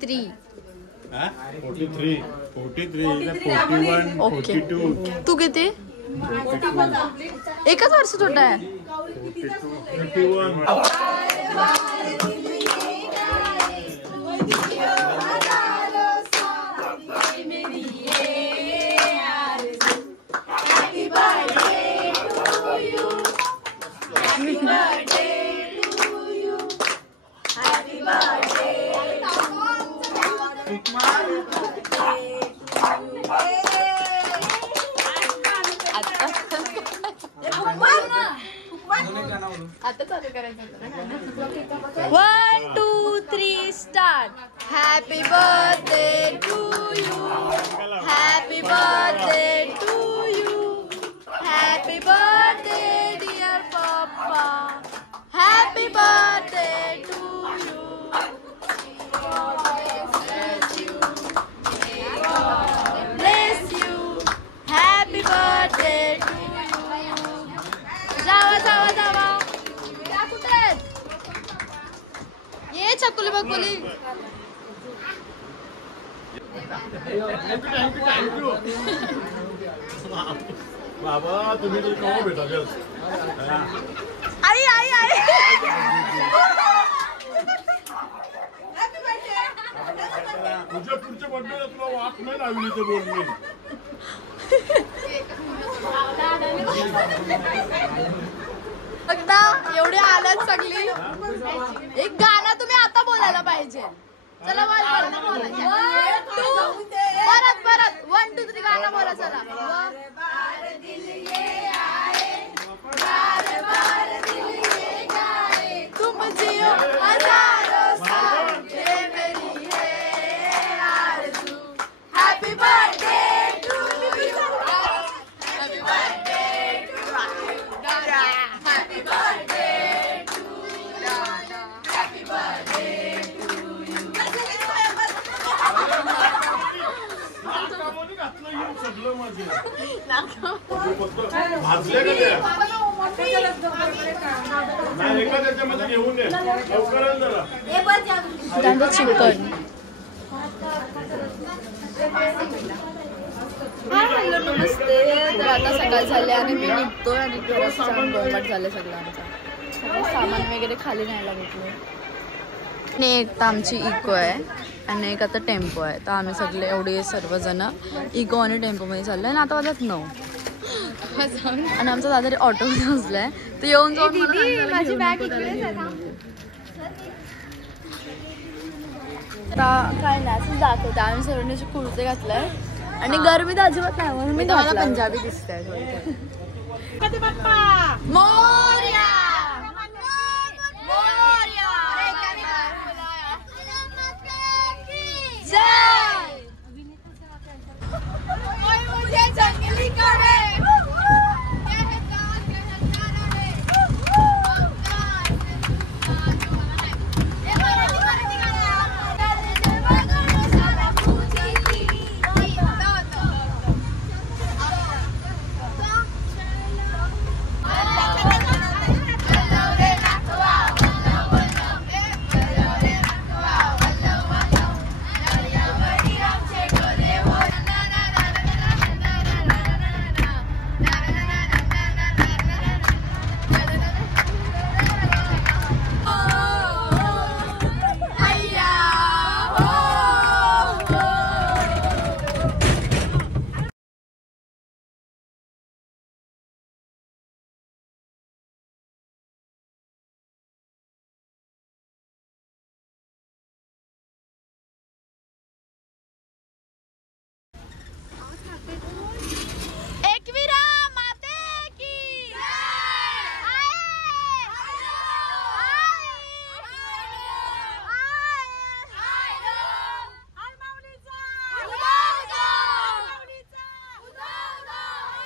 43. 43, 41, 42. तू किती? एकच वर्ष छोटा आहे. 51. आता चालू करायचं. 1, 2, 3 start. Happy birthday to you. Happy birthday to you. Happy birthday dear papa. Happy birthday to you. Bless you. Happy birthday to you. जावा जावा जावा. कुठे आहेत? ये चकुली बकुली. थँक्यू. बाबा तुम्ही केव्हा भेटा. आई आई आई. तुझ्या पुढच्या बर्थडेला तुला वाट नाही लागली तर बोल मी. एकदा एवढे आल्यात सगळी. एक गाणं तुम्ही आता बोलायला पाहिजे. चला परत परत 1, 2, 3 गाणं बोला. चला. तुम जियो हजारों साल ये मेरी है आरज़ू. Happy birthday to you. Happy birthday to you. Happy birthday to you. Happy birthday to you. सगळं माझे भाजले का ते नाही एका त्याच्यामध्ये घेऊन ये लवकर जरा. त्यांचं चिकन. हॅलो नमस्ते. तर आता सकाळ झाले आणि मी निघतोय आणि छान गोंगाट झालं सगळं. आमचं सामान वगैरे खाली न्यायला भेटलो. आणि एक तर आमची इको आहे आणि एक आता टेम्पो आहे. तर आम्ही सगळे एवढे सर्वजण इको आणि टेम्पोमध्ये चाललो आहे. आणि आता वाजत 9 आणि आमचा दादा ऑटोमध्ये बसलाय. तर येऊन जाऊन माझी बॅग काय नाही असं दाखवते. आम्ही सर्वांनी कुर्ते घातलाय आणि गरमी तर अजिबात नाही म्हणून मी तुम्हाला पंजाबी दिसतंय. मोरया जंगली कडे.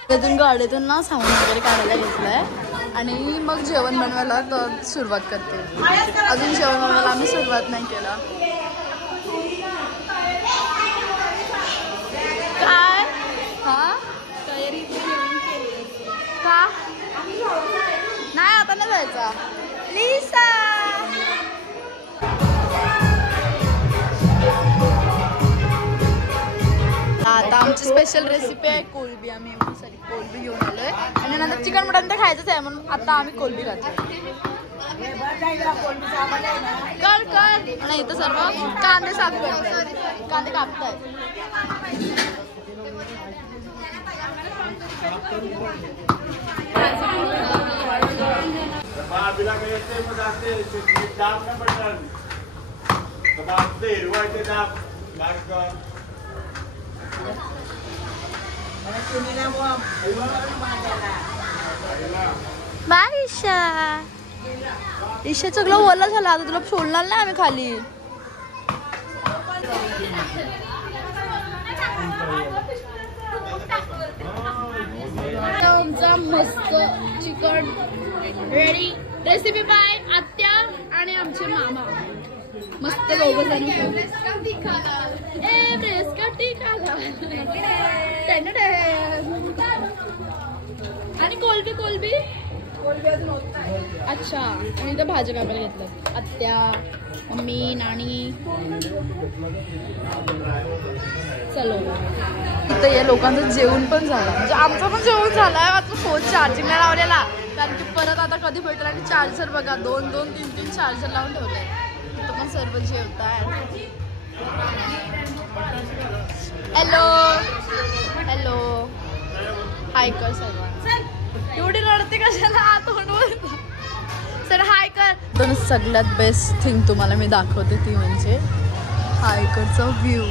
त्यातून गाडीतून ना सामान वगैरे काढायला घेतलंय आणि मग जेवण बनवायला तर सुरुवात करते. अजून जेवण बनवायला आम्ही सुरुवात नाही केला. काय हा तयारी का नाही आता नाही जायचा लिसा. आता आमची स्पेशल रेसिपी आहे कोलबी. आम्ही एवढी सारी कोलबी घेऊन आलोय आणि नंतर चिकन मटन तर खायचंच आहे म्हणून आता आम्ही कोलबी खातो. कर आणि इथं सर्व कांदे साफ करताय, कांदे कापताय. बाय ईशा. ईशाचं सगळं ओलं झालं आता तुला सोडणार नाही आम्ही खाली. आमचा मस्त चिकन रेडी. रेसिपी बाय आत्या आणि आमचे मामा. मस्त दोघं जण आणि कोलबी कोलबी अच्छा. आणि इथं भाज्या कापायला घेतलं आत्या, मम्मी, नानी. चलो इथं या लोकांचं जेवण पण झालं, म्हणजे आमचं पण जेवण झालंय. आता फोन चार्जिंग नाही लावलेला कारण की परत आता कधी भेटेल. आणि चार्जर बघा 2-2-3-3 चार्जर लावून ठेवले. इथं पण सर्व जेवताय. हॅलो हॅलो हाय कर सर्वांना. एवढी रडते कशाला तोंडवर. सर हाय कर. पण सगळ्यात बेस्ट थिंग तुम्हाला मी दाखवते ती म्हणजे हायकरचा व्ह्यू.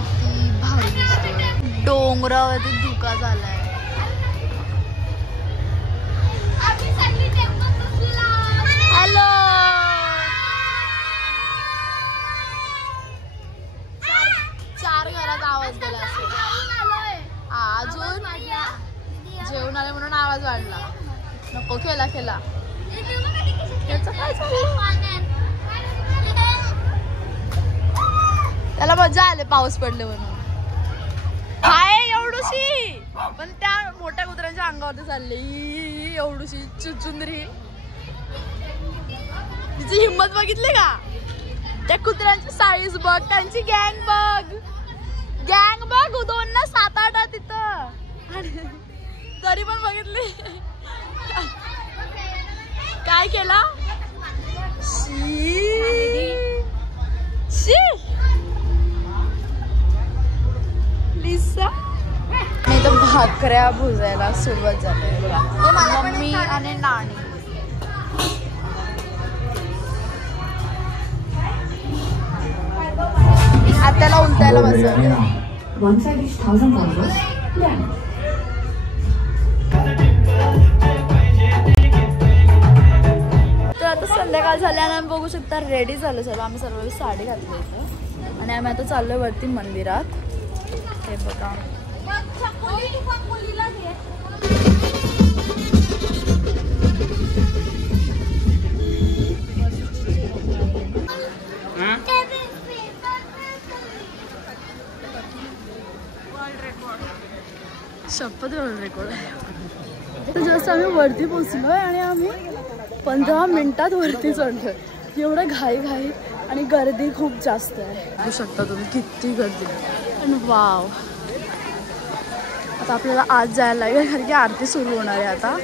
किती भारी दिसतोय. डोंगरावरती धुका झालाय. हॅलो चार घरात आवाज गेला असेल. अजून जेवण आले म्हणून आवाज वाढला. नको खेळा खेळा. त्याचं काय त्याला मजा आले पाऊस पडले म्हणून. हाय एवढूशी पण त्या मोठ्या कुत्र्यांच्या अंगावरती चालले. एवढूशी चुचुंदरी. तिची हिंमत बघितली का? त्या कुत्र्यांची साईज बघ, त्यांची गँग बघ. गँग बघ 2 ना 7-8 तिथं. तरी पण बघितली. काय केला? लिसा मी तर भाकऱ्या भुजायला सुरुवात झाली. मम्मी आणि नानी. आत्याला उलटायला बसवलं. तर आता संध्याकाळ झाल्यानं बघू शकता रेडी झालं सर्व. आम्ही सर्व साडी घातली इथं आणि आम्ही आता चाललोय वरती मंदिरात. हे बघा शपथ रेकॉर्ड आहे. तर जस्ट आम्ही वरती पोचलोय आणि आम्ही 15 मिनिटात वरती चढलोय. एवढं घाई आणि गर्दी खूप जास्त आहे. बघू शकता तुम्ही किती गर्दी. आणि वाव आता आपल्याला आज जायला लागेल कारण की आरती सुरू होणार आहे आता.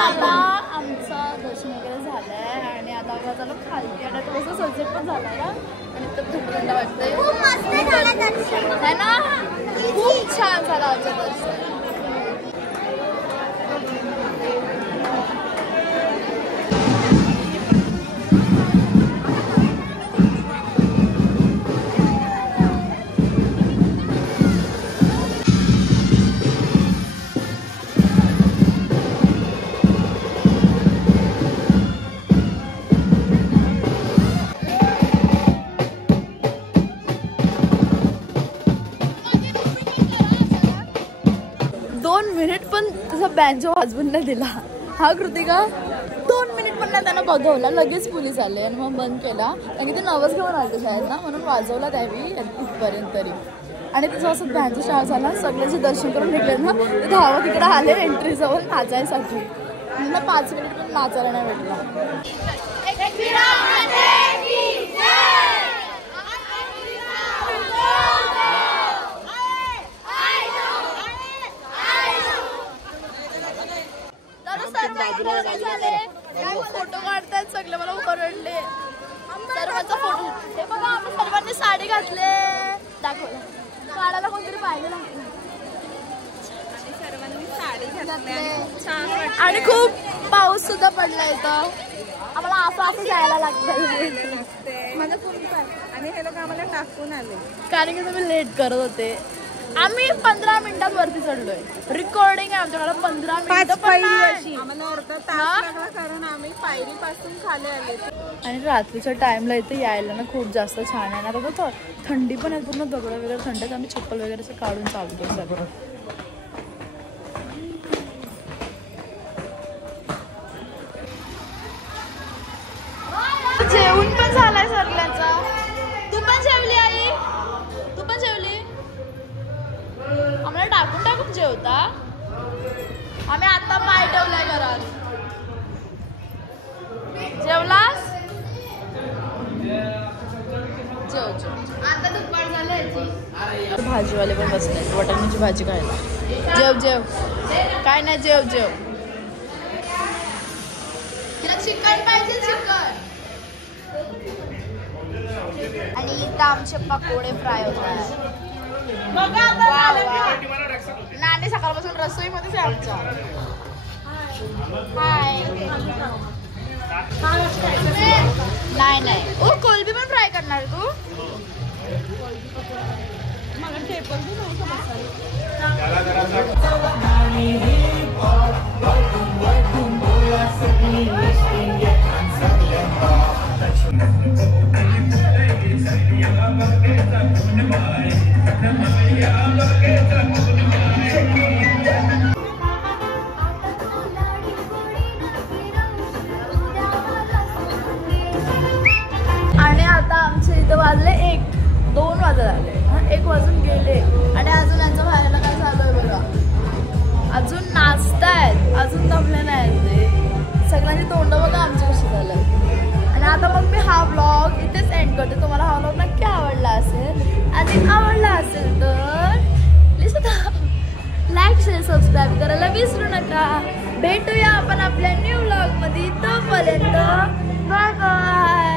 आता आमचं दर्शन वगैरे झालंय आणि आता झालं खालती. आणि थोडंसं सनसेट पण झालाय ना आणि तर खूप थंड वाटतंय है ना. खूप छान झालं आमचं दर्शन. बँजो वाजवून नाही दिला. हा कृतिका 2 मिनिट पण नाही त्यांना बघवला, लगेच पोलीस आले आणि मग बंद केला. कारण की ते नवस घेऊन आले शाळेत ना, म्हणून वाजवला त्यावेळी इथपर्यंत तरी. आणि तिचं असं बँजो शाळा झाला, सगळ्याचे दर्शन करून निघले ना, ते धावत तिकडे आले एंट्री जवळ नाचायसाठी. मला 5 मिनिट पण नाचायला नाही भेटला. फोटो काढतायत सगळे, मला ओरडले सर्वांचा फोटो. हे बघा आम्ही सर्वांनी साडी घातले, दाखवलं काढायला कोणतरी पाहिजे ना. सर्वांनी साडी घातली आणि खूप पाऊस सुद्धा पडला इथं. आम्हाला असं जायला लागतं आणि हे लोक आम्हाला टाकून आले कारण की तुम्ही लेट करत होते. आम्ही 15 मिनिटात वरती चढलोय. रिकॉर्डिंग आहे आमच्याकडे 15 मिनिटं आम्हाला अर्धा तास लागला कारण आम्ही पायरीपासून खाली आले. आणि रात्रीच्या टाइमला इथे यायला ना खूप जास्त छान आहे ना. आता थंडी पण आहे, पूर्ण दगड वगैरे थंड आहे. आम्ही चप्पल वगैरे असं काढून चालतो सगळं. जेवण पण झालाय सगळ्यांचा. तू पण जेवली आई? तू पण जेवली? आम्हाला टाकून जेवता. आम्ही आता पाय ठेवलाय घरात. जेवलास? जेव आता दुपार झालंय. भाजीवाले पण बसले वाटाण्याची भाजी खायला. जेव काय नाही, जेव तिला चिकन पाहिजे, चिकन. आणि इथं आमचे पकोडे फ्राय होतात. नानी सकाळपासून रसोईमध्येच आहे आमच्या. हाय. नाही ओ कोलबी पण फ्राय करणार तू? आणि आता आमच्या इथं वाजले 1-2 वाजत आले. 1 वाजून गेले आणि अजून यांचं बाहेरला काय चालू आहे बघा. अजून नाचतायत, अजून दमले नाहीत ते. सगळ्यांची तोंड बघा आमची कशी झालं. आणि आता मग मी हा व्लॉग इथेच एंड करते. तुम्हाला हा व्लॉग नक्की आवडला असेल आणि आवडला असेल तर प्लीज लाईक शेअर सबस्क्राईब करायला विसरू नका. भेटूया आपण आपल्या न्यू व्लॉग मध्ये. तोपर्यंत बाय बाय.